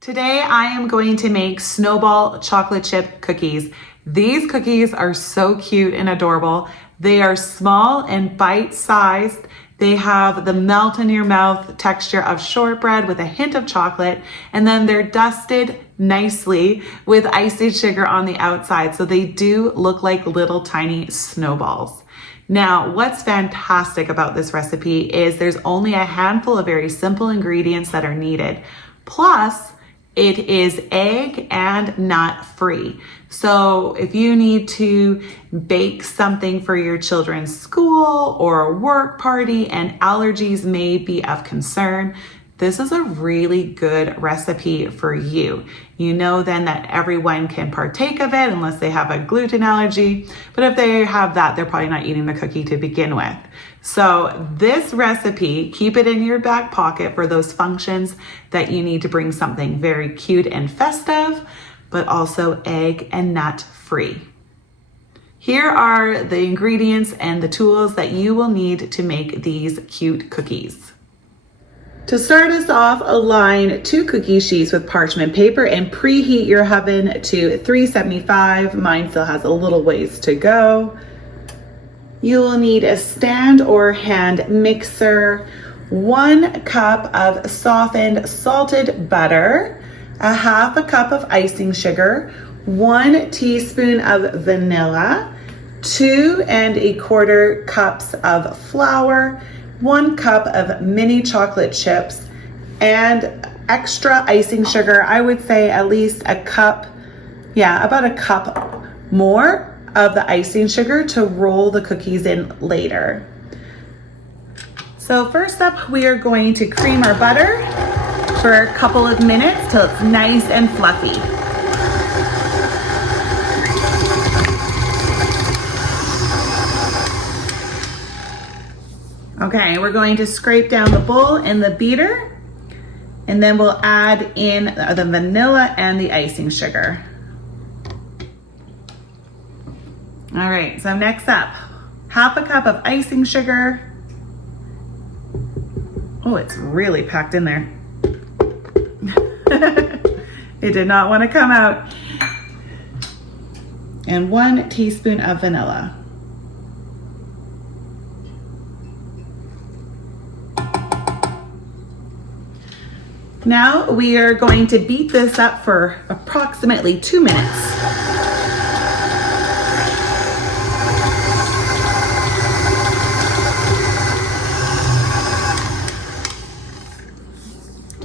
Today I am going to make SnowBall chocolate chip cookies. These cookies are so cute and adorable. They are small and bite-sized. They have the melt in your mouth texture of shortbread with a hint of chocolate, and then they're dusted nicely with icing sugar on the outside, so they do look like little tiny snowballs. Now, what's fantastic about this recipe is there's only a handful of very simple ingredients that are needed. Plus, it is egg and nut free. So if you need to bake something for your children's school or a work party and allergies may be of concern, this is a really good recipe for you. You know then that everyone can partake of it unless they have a gluten allergy, but if they have that, they're probably not eating the cookie to begin with. So this recipe, keep it in your back pocket for those functions that you need to bring something very cute and festive, but also egg and nut free. Here are the ingredients and the tools that you will need to make these cute cookies. To start us off, align 2 cookie sheets with parchment paper and preheat your oven to 375. Mine still has a little ways to go. You will need a stand or hand mixer, 1 cup of softened salted butter, a half a cup of icing sugar, 1 teaspoon of vanilla, 2 1/4 cups of flour, 1 cup of mini chocolate chips, and extra icing sugar. I would say at least a cup, about a cup more of the icing sugar to roll the cookies in later. So first up, we are going to cream our butter for a couple of minutes till it's nice and fluffy. Okay, we're going to scrape down the bowl in the beater, and then we'll add in the vanilla and the icing sugar. All right, so next up, half a cup of icing sugar. Oh, it's really packed in there. It did not want to come out. And 1 teaspoon of vanilla. Now we are going to beat this up for approximately 2 minutes.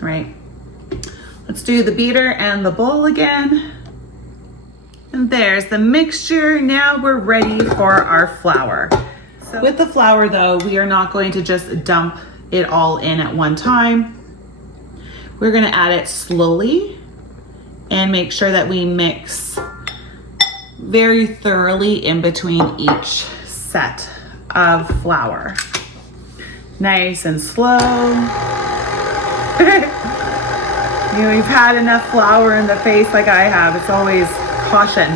Right. Let's do the beater and the bowl again. And there's the mixture. Now we're ready for our flour. So with the flour though, we are not going to just dump it all in at one time. We're gonna add it slowly and make sure that we mix very thoroughly in between each set of flour. Nice and slow. You know, you've had enough flour in the face like I have. It's always caution.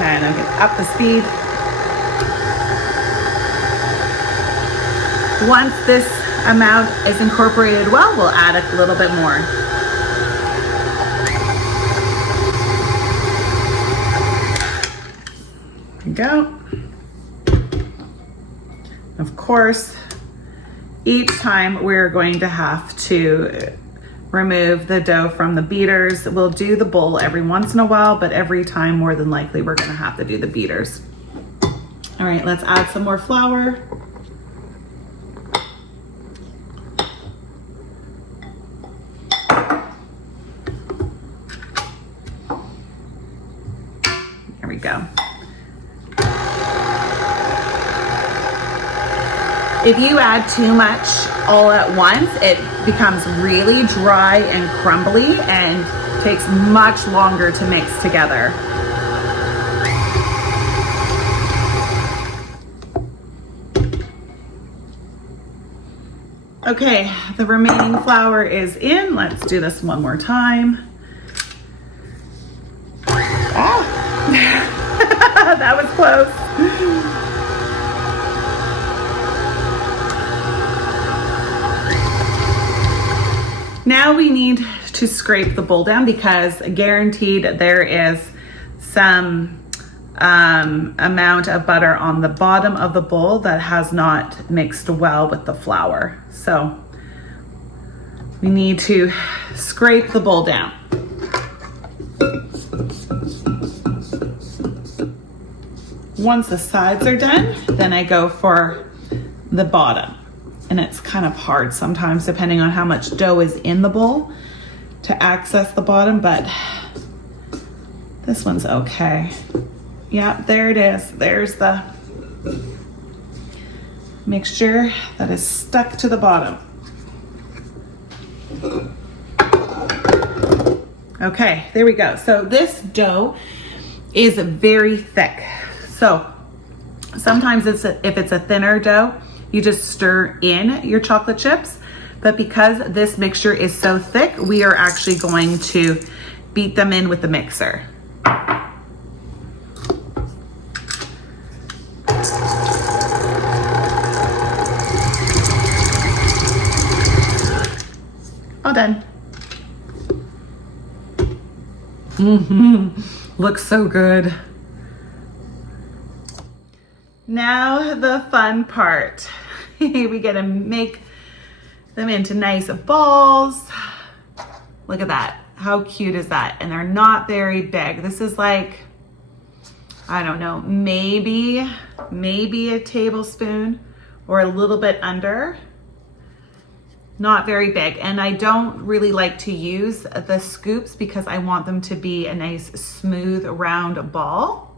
And I'll get up the speed. Once this amount is incorporated well, we'll add a little bit more. There we go. Of course, each time we're going to have to remove the dough from the beaters. We'll do the bowl every once in a while, but every time more than likely we're gonna have to do the beaters. All right, let's add some more flour. There we go. If you add too much all at once, it becomes really dry and crumbly and takes much longer to mix together. Okay, the remaining flour is in. Let's do this one more time. Oh, that was close. Now we need to scrape the bowl down because guaranteed there is some amount of butter on the bottom of the bowl that has not mixed well with the flour. So we need to scrape the bowl down. Once the sides are done, then I go for the bottom. And it's kind of hard sometimes depending on how much dough is in the bowl to access the bottom, but this one's okay. Yeah, there it is. There's the mixture that is stuck to the bottom. Okay, there we go. So this dough is very thick. So sometimes if it's a thinner dough, you just stir in your chocolate chips. But because this mixture is so thick, we are actually going to beat them in with the mixer. All done. Looks so good. Now the fun part. We get to make them into nice balls. Look at that. How cute is that? And they're not very big. This is like, I don't know, maybe a tablespoon or a little bit under. Not very big. And I don't really like to use the scoops because I want them to be a nice smooth round ball.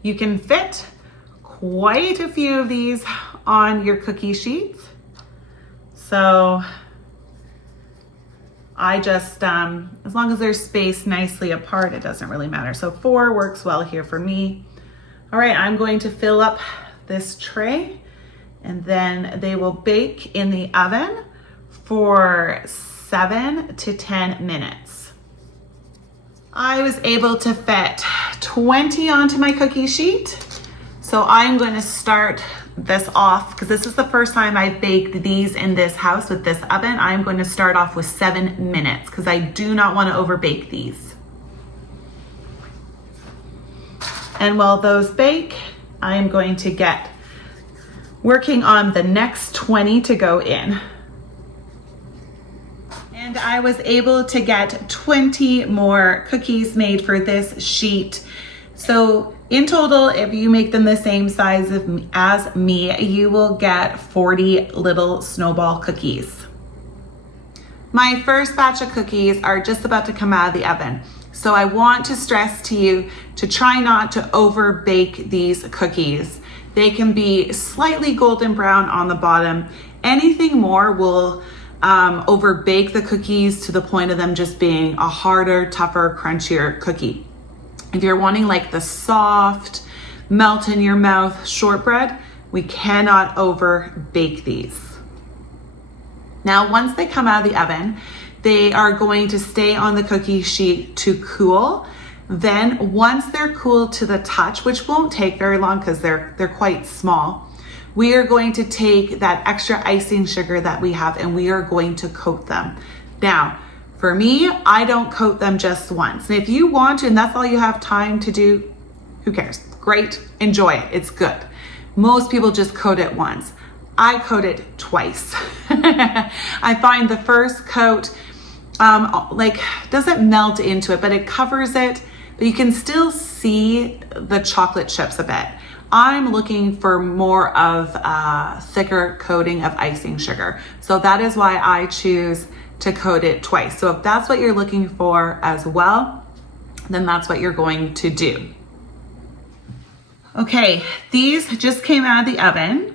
You can fit quite a few of these on your cookie sheets. So I just, as long as they're spaced nicely apart, it doesn't really matter. So 4 works well here for me. All right, I'm going to fill up this tray and then they will bake in the oven for 7 to 10 minutes. I was able to fit 20 onto my cookie sheet. So I'm going to start this off because this is the first time I've baked these in this house with this oven. I'm going to start off with 7 minutes because I do not want to over bake these. And while those bake, I'm going to get working on the next 20 to go in. And I was able to get 20 more cookies made for this sheet. So in total, if you make them the same size as me, you will get 40 little SnowBall cookies. My first batch of cookies are just about to come out of the oven. So I want to stress to you to try not to over bake these cookies. They can be slightly golden brown on the bottom. Anything more will over bake the cookies to the point of them just being a harder, tougher, crunchier cookie. If you're wanting like the soft, melt in your mouth shortbread, we cannot over bake these. Now, once they come out of the oven, they are going to stay on the cookie sheet to cool. Then once they're cool to the touch, which won't take very long because they're quite small, we are going to take that extra icing sugar that we have and we are going to coat them. Now, for me, I don't coat them just once. And if you want to, and that's all you have time to do, who cares? Great, enjoy it, it's good. Most people just coat it once. I coat it twice. I find the first coat doesn't melt into it, but it covers it, but you can still see the chocolate chips a bit. I'm looking for more of a thicker coating of icing sugar. So that is why I choose to coat it twice. So if that's what you're looking for as well, then that's what you're going to do. Okay, these just came out of the oven.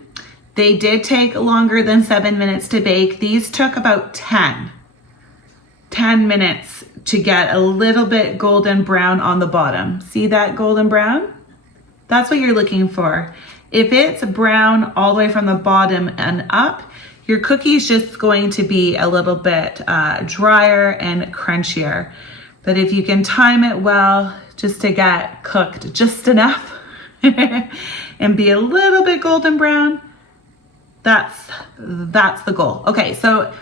They did take longer than 7 minutes to bake. These took about 10 minutes to get a little bit golden brown on the bottom. See that golden brown? That's what you're looking for. If it's brown all the way from the bottom and up, your cookie is just going to be a little bit drier and crunchier. But if you can time it well, just to get cooked just enough and be a little bit golden brown, that's the goal. Okay, so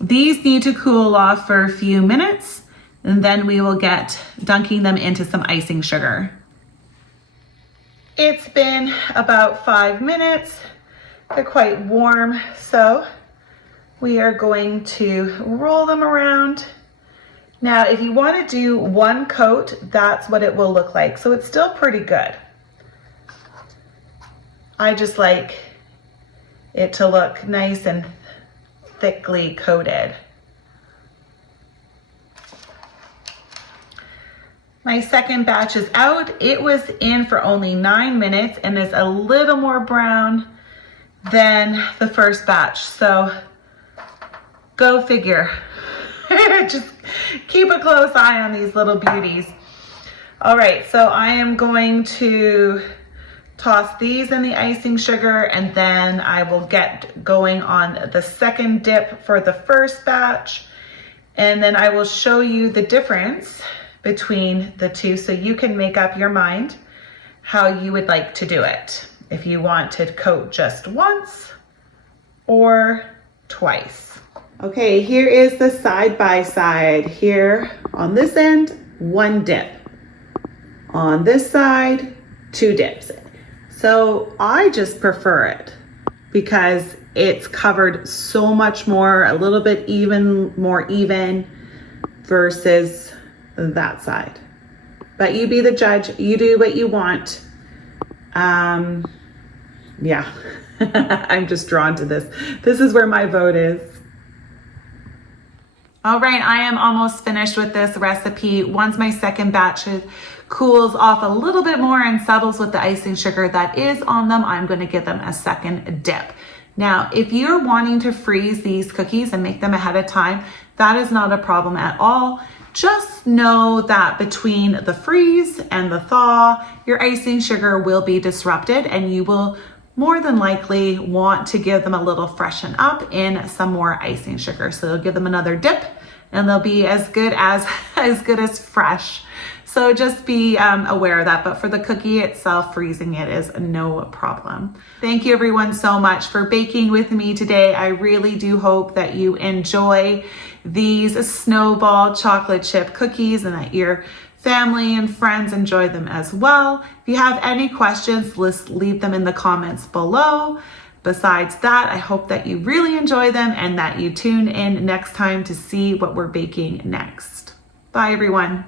These need to cool off for a few minutes, and then we will get dunking them into some icing sugar. It's been about 5 minutes. They're quite warm, so we are going to roll them around. Now, if you want to do one coat, that's what it will look like. So it's still pretty good. I just like it to look nice and thickly coated. My second batch is out. It was in for only 9 minutes and is a little more brown than the first batch. So go figure. Just keep a close eye on these little beauties. All right, so I am going to toss these in the icing sugar, and then I will get going on the second dip for the first batch. And then I will show you the difference between the two so you can make up your mind how you would like to do it. If you want to coat just once or twice. Okay, here is the side by side. Here on this end, 1 dip. On this side, 2 dips. So I just prefer it because it's covered so much more, a little bit more even versus that side. But you be the judge, you do what you want. Yeah, I'm just drawn to this. This is where my vote is. All right, I am almost finished with this recipe. Once my second batch cools off a little bit more and settles with the icing sugar that is on them, I'm going to give them a second dip. Now, if you're wanting to freeze these cookies and make them ahead of time, that is not a problem at all. Just know that between the freeze and the thaw, your icing sugar will be disrupted and you will more than likely want to give them a little freshen up in some more icing sugar. So you'll give them another dip and they'll be as good as fresh. So just be aware of that. But for the cookie itself, freezing it is no problem. Thank you everyone so much for baking with me today. I really do hope that you enjoy these SnowBall chocolate chip cookies and that your family and friends enjoy them as well. If you have any questions, let's leave them in the comments below. Besides that, I hope that you really enjoy them and that you tune in next time to see what we're baking next. Bye everyone.